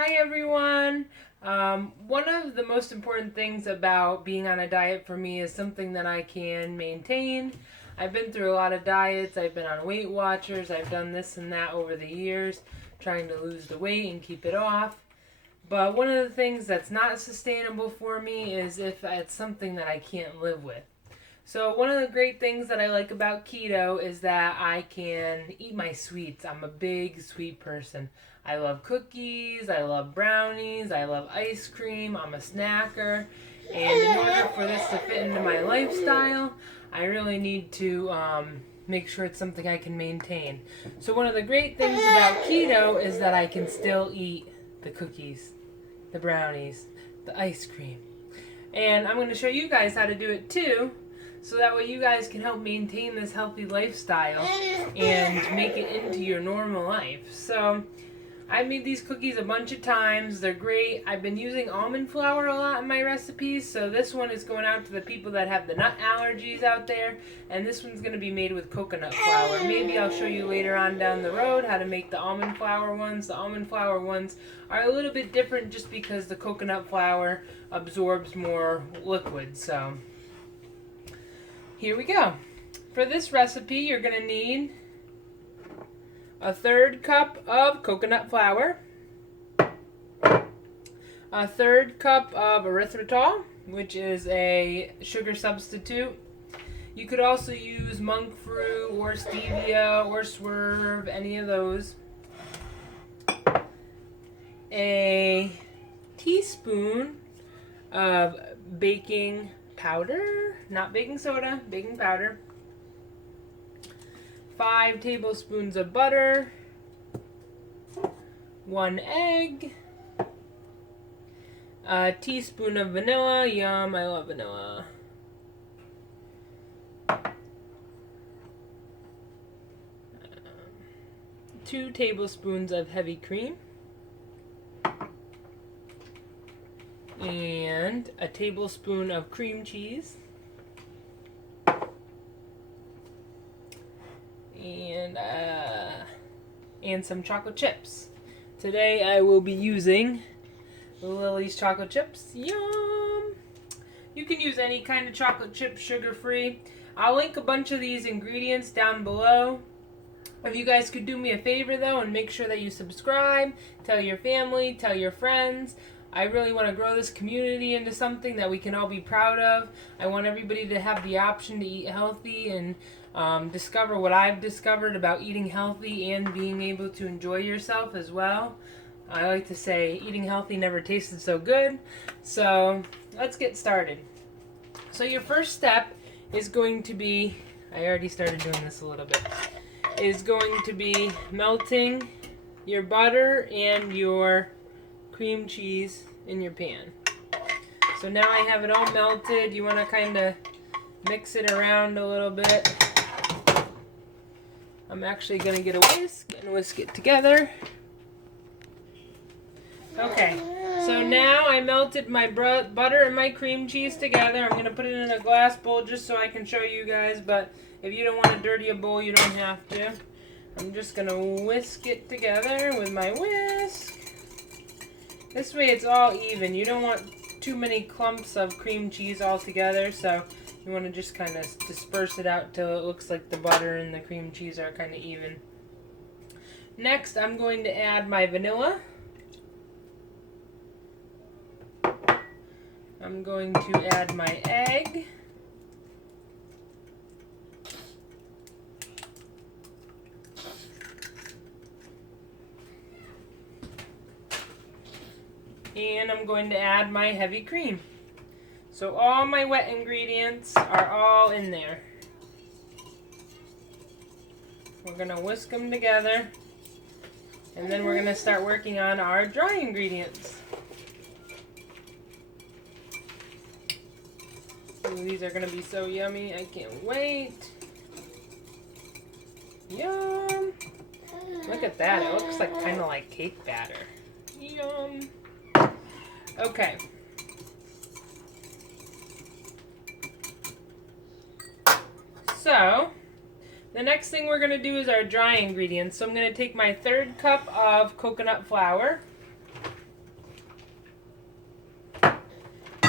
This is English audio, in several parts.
Hi everyone. One of the most important things about being on a diet for me is something that I can maintain. I've been through a lot of diets. I've been on Weight Watchers. I've done this and that over the years, trying to lose the weight and keep it off. But one of the things that's not sustainable for me is if it's something that I can't live with. So one of the great things that I like about keto is that I can eat my sweets. I'm a big sweet person. I love cookies, I love brownies, I love ice cream, I'm a snacker. And in order for this to fit into my lifestyle, I really need to make sure it's something I can maintain. So one of the great things about keto is that I can still eat the cookies, the brownies, the ice cream. And I'm going to show you guys how to do it too, so that way you guys can help maintain this healthy lifestyle and make it into your normal life. So I've made these cookies a bunch of times. They're great. I've been using almond flour a lot in my recipes, so this one is going out to the people that have the nut allergies out there, and this one's going to be made with coconut flour. Maybe I'll show you later on down the road how to make the almond flour ones. The almond flour ones are a little bit different just because the coconut flour absorbs more liquid. So here we go. For this recipe, you're going to need a 1/3 cup of coconut flour, a 1/3 cup of erythritol, which is a sugar substitute. You could also use monk fruit or stevia or swerve, any of those. A teaspoon of baking powder, not baking soda, baking powder. 5 tablespoons of butter, 1 egg, a teaspoon of vanilla. Yum, I love vanilla. 2 tablespoons of heavy cream, and a tablespoon of cream cheese, and some chocolate chips. Today I will be using Lily's chocolate chips. Yum! You can use any kind of chocolate chip, sugar-free. I'll link a bunch of these ingredients down below. If you guys could do me a favor though and make sure that you subscribe, tell your family, tell your friends. I really want to grow this community into something that we can all be proud of. I want everybody to have the option to eat healthy and discover what I've discovered about eating healthy and being able to enjoy yourself as well. I like to say eating healthy never tasted so good. So let's get started. So your first step is going to be, I already started doing this a little bit, is going to be melting your butter and your cream cheese in your pan. So now I have it all melted. You want to kind of mix it around a little bit. I'm actually going to get a whisk and whisk it together. Okay, so now I melted my butter and my cream cheese together. I'm going to put it in a glass bowl just so I can show you guys, but if you don't want to dirty a bowl, you don't have to. I'm just going to whisk it together with my whisk. This way it's all even. You don't want too many clumps of cream cheese all together, so you want to just kind of disperse it out till it looks like the butter and the cream cheese are kind of even. Next, I'm going to add my vanilla. I'm going to add my egg. And I'm going to add my heavy cream. So all my wet ingredients are all in there. We're going to whisk them together. And then we're going to start working on our dry ingredients. Ooh, these are going to be so yummy. I can't wait. Yum. Look at that. It looks like kind of like cake batter. Yum. Okay. So, the next thing we're going to do is our dry ingredients. So I'm going to take my 1/3 cup of coconut flour.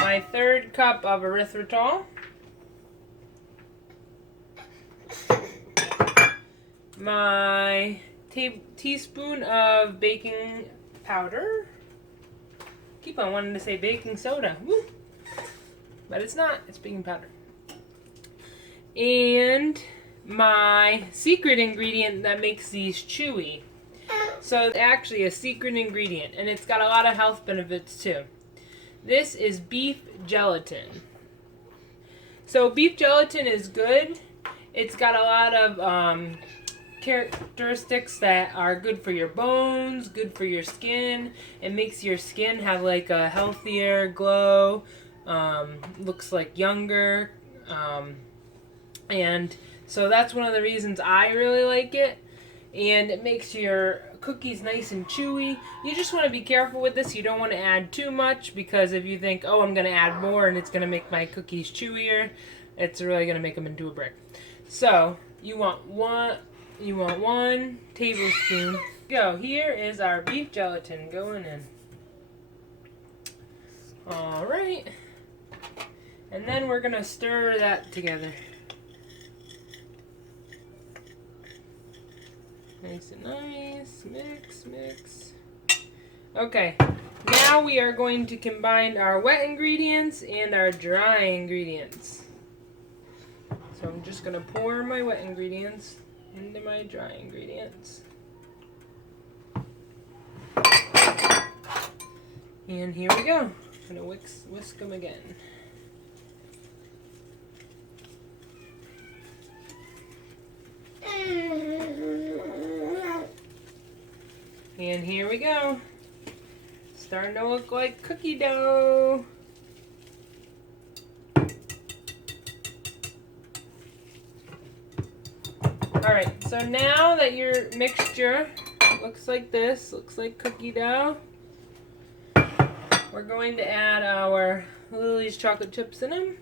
my 1/3 cup of erythritol, my teaspoon of baking powder. Keep on wanting to say baking soda. Woo. But it's not, it's baking powder. And my secret ingredient that makes these chewy. So it's actually a secret ingredient, and it's got a lot of health benefits too. This is beef gelatin. So beef gelatin is good. It's got a lot of characteristics that are good for your bones, good for your skin. It makes your skin have like a healthier glow, looks like younger, and so that's one of the reasons I really like it. And it makes your cookies nice and chewy. You just want to be careful with this. You don't want to add too much, because if you think, oh, I'm going to add more and it's going to make my cookies chewier, it's really going to make them into a brick. So you want one tablespoon. Go. Here is our beef gelatin going in. All right. And then we're going to stir that together. Nice and nice. Mix, mix. Okay. Now we are going to combine our wet ingredients and our dry ingredients. So I'm just going to pour my wet ingredients into my dry ingredients. And here we go. I'm going to whisk them again. And here we go. Starting to look like cookie dough. Alright, so now that your mixture looks like this, looks like cookie dough, we're going to add our Lily's chocolate chips in them.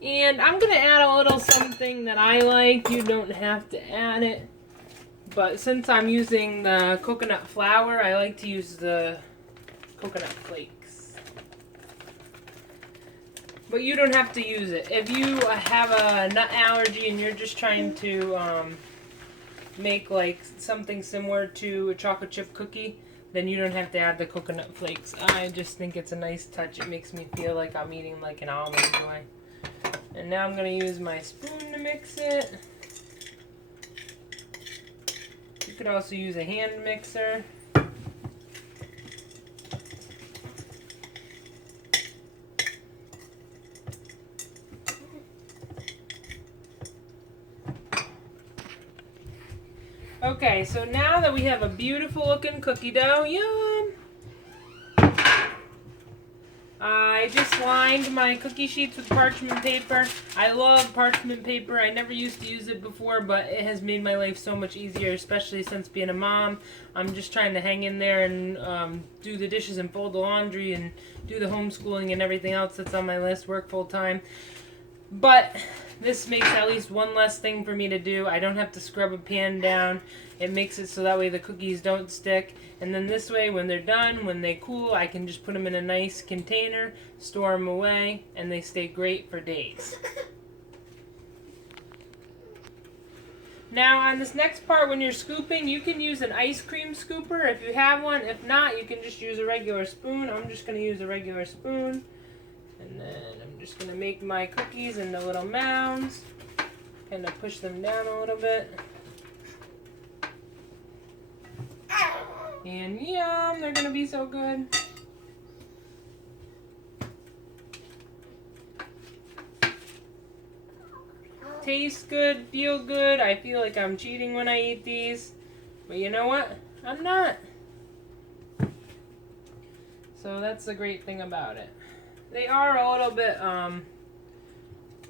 And I'm going to add a little something that I like. You don't have to add it. But since I'm using the coconut flour, I like to use the coconut flakes. But you don't have to use it. If you have a nut allergy and you're just trying to make like something similar to a chocolate chip cookie, then you don't have to add the coconut flakes. I just think it's a nice touch. It makes me feel like I'm eating like an almond joy. And now I'm going to use my spoon to mix it. You could also use a hand mixer. Okay, so now that we have a beautiful looking cookie dough, yum! I just lined my cookie sheets with parchment paper. I love parchment paper. I never used to use it before, but it has made my life so much easier, especially since being a mom. I'm just trying to hang in there and do the dishes and fold the laundry and do the homeschooling and everything else that's on my list, work full time. But this makes at least one less thing for me to do. I don't have to scrub a pan down. It makes it so that way the cookies don't stick. And then this way, when they're done, when they cool, I can just put them in a nice container, store them away, and they stay great for days. Now, on this next part, when you're scooping, you can use an ice cream scooper if you have one. If not, you can just use a regular spoon. I'm just going to use a regular spoon. And then I'm just going to make my cookies into little mounds. Kind of push them down a little bit. And yum, they're going to be so good. Taste good, feel good. I feel like I'm cheating when I eat these. But you know what? I'm not. So that's the great thing about it. They are a little bit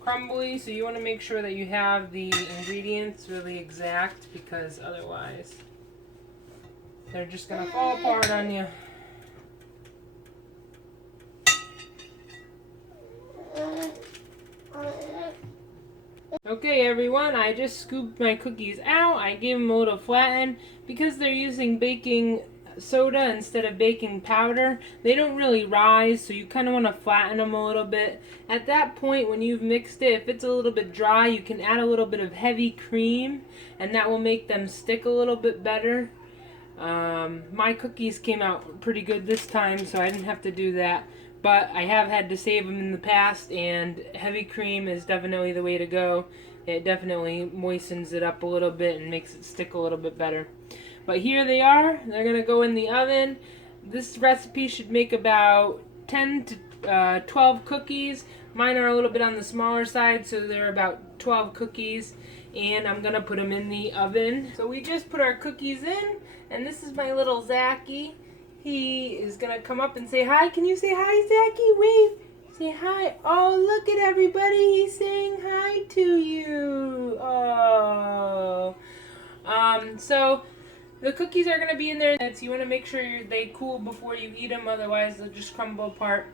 crumbly, so you want to make sure that you have the ingredients really exact, because otherwise they're just going to fall apart on you. Okay everyone, I just scooped my cookies out. I gave them a little flatten. Because they're using baking soda instead of baking powder. They don't really rise, so you kind of want to flatten them a little bit. At that point, when you've mixed it, if it's a little bit dry, you can add a little bit of heavy cream, and that will make them stick a little bit better. My cookies came out pretty good this time, so I didn't have to do that. But I have had to save them in the past, and heavy cream is definitely the way to go. It definitely moistens it up a little bit and makes it stick a little bit better. But here they are. They're going to go in the oven. This recipe should make about 10 to 12 cookies. Mine are a little bit on the smaller side, so they're about 12 cookies. And I'm going to put them in the oven. So we just put our cookies in, and this is my little Zachy. He is going to come up and say hi. Can you say hi, Zachy? Wave. Say hi. Oh, look at everybody. He's saying hi to you. Oh. So the cookies are going to be in there. So you want to make sure they cool before you eat them. Otherwise, they'll just crumble apart.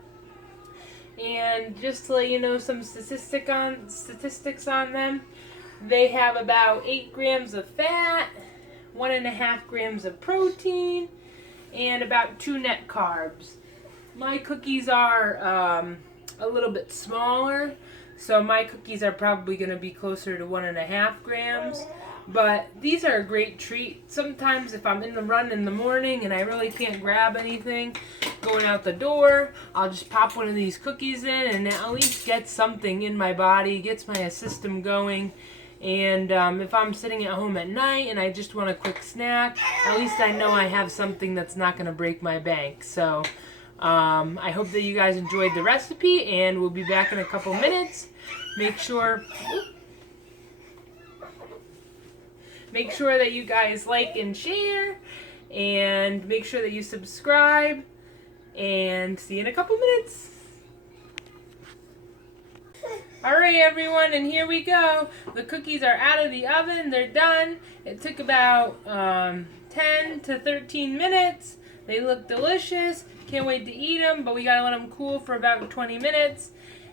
And just to let you know some statistics on them. They have about 8 grams of fat, 1.5 grams of protein, and about 2 net carbs. My cookies are a little bit smaller, so my cookies are probably going to be closer to 1.5 grams. But these are a great treat. Sometimes if I'm in the run in the morning and I really can't grab anything going out the door, I'll just pop one of these cookies in and at least get something in my body, gets my system going. And if I'm sitting at home at night and I just want a quick snack, at least I know I have something that's not going to break my bank. So I hope that you guys enjoyed the recipe, and we'll be back in a couple minutes. Make sure that you guys like and share, and make sure that you subscribe, and see you in a couple minutes. Alright everyone, and here we go. The cookies are out of the oven. They're done. It took about 10 to 13 minutes. They look delicious. Can't wait to eat them, but we gotta let them cool for about 20 minutes.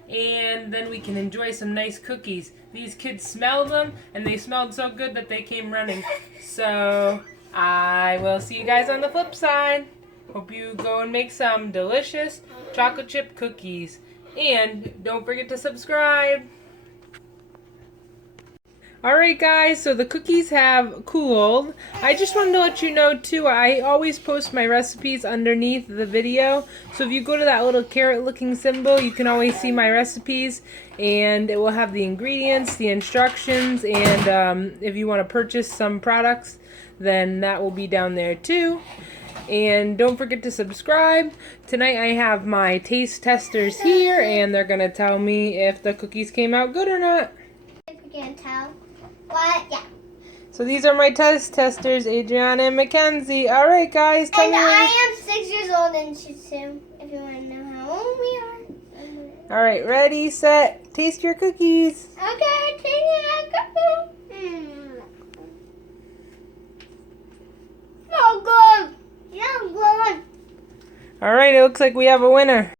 And then we can enjoy some nice cookies. These kids smelled them, and they smelled so good that they came running. So I will see you guys on the flip side. Hope you go and make some delicious chocolate chip cookies. And don't forget to subscribe. Alright guys, so the cookies have cooled. I just wanted to let you know too, I always post my recipes underneath the video. So if you go to that little carrot looking symbol, you can always see my recipes. And it will have the ingredients, the instructions, and if you want to purchase some products, then that will be down there too. And don't forget to subscribe. Tonight I have my taste testers here, and they're going to tell me if the cookies came out good or not. If you can't tell. What? Yeah. So these are my taste testers, Adriana and Mackenzie. Alright guys, tell me. And I am 6 years old and she's 2, if you want to know how old we are. Alright, ready, set, taste your cookies. Okay, taking a cookie. So good. So good. Alright, it looks like we have a winner.